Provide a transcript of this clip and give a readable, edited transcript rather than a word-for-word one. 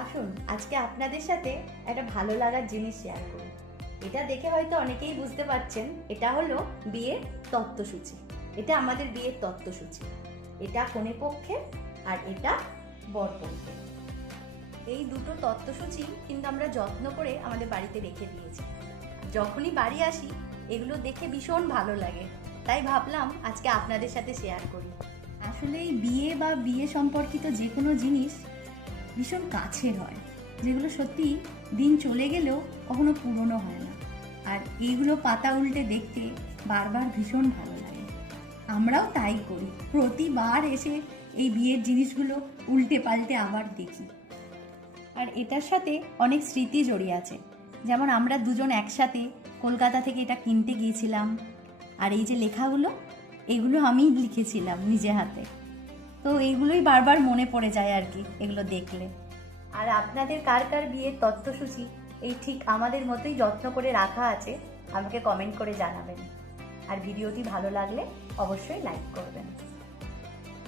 আসুন আজকে আপনাদের সাথে একটা ভালো লাগার জিনিস শেয়ার করি। এটা দেখে হয়তো অনেকেই বুঝতে পারছেন, এটা হলো বিয়ের তত্ত্বসূচি। এটা আমাদের বিয়ের তত্ত্বসূচি। এটা কনে পক্ষে আর এটা বর পক্ষে। এই দুটো তত্ত্বসূচি কিন্তু আমরা যত্ন করে আমাদের বাড়িতে রেখে দিয়েছি। যখনই বাড়ি আসি এগুলো দেখে ভীষণ ভালো লাগে, তাই ভাবলাম আজকে আপনাদের সাথে শেয়ার করি। আসলে এই বিয়ে বা বিয়ে সম্পর্কিত যে কোনো জিনিস ভীষণ কাছের হয়, যেগুলো সত্যি দিন চলে গেলেও কখনো পুরনো হয় না। আর এইগুলো পাতা উল্টে দেখতে বারবার ভীষণ ভালো লাগে। আমরাও তাই করি, প্রতিবার এসে এই বিয়ের জিনিসগুলো উল্টে পাল্টে আবার দেখি। আর এটার সাথে অনেক স্মৃতি জড়িয়ে আছে, যেমন আমরা দুজন একসাথে কলকাতা থেকে এটা কিনতে গিয়েছিলাম। আর এই যে লেখাগুলো, এগুলো আমিই লিখেছিলাম নিজে হাতে। তো এইগুলোই বারবার মনে পড়ে যায় আর কি এগুলো দেখলে। আর আপনাদের কার কার বিয়ের তত্ত্বসূচি এই ঠিক আমাদের মতোই যত্ন করে রাখা আছে, আমাকে কমেন্ট করে জানাবেন। আর ভিডিওটি ভালো লাগলে অবশ্যই লাইক করবেন।